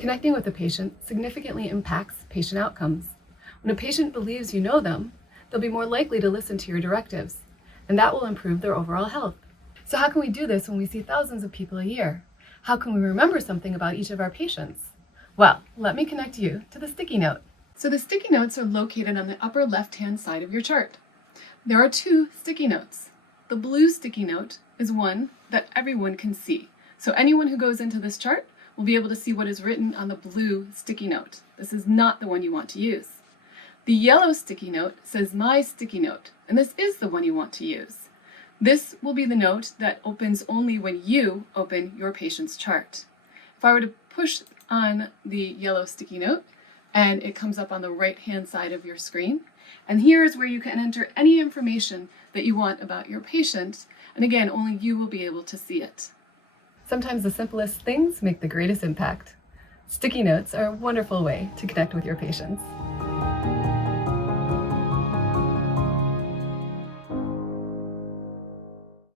Connecting with a patient significantly impacts patient outcomes. When a patient believes you know them, they'll be more likely to listen to your directives, and that will improve their overall health. So how can we do this when we see thousands of people a year? How can we remember something about each of our patients? Well, let me connect you to the sticky note. So the sticky notes are located on the upper left-hand side of your chart. There are two sticky notes. The blue sticky note is one that everyone can see. So anyone who goes into this chart will be able to see what is written on the blue sticky note. This is not the one you want to use. The yellow sticky note says My Sticky Note, and this is the one you want to use. This will be the note that opens only when you open your patient's chart. If I were to push on the yellow sticky note, and it comes up on the right-hand side of your screen, and here is where you can enter any information that you want about your patient, and again, only you will be able to see it. Sometimes the simplest things make the greatest impact. Sticky notes are a wonderful way to connect with your patients.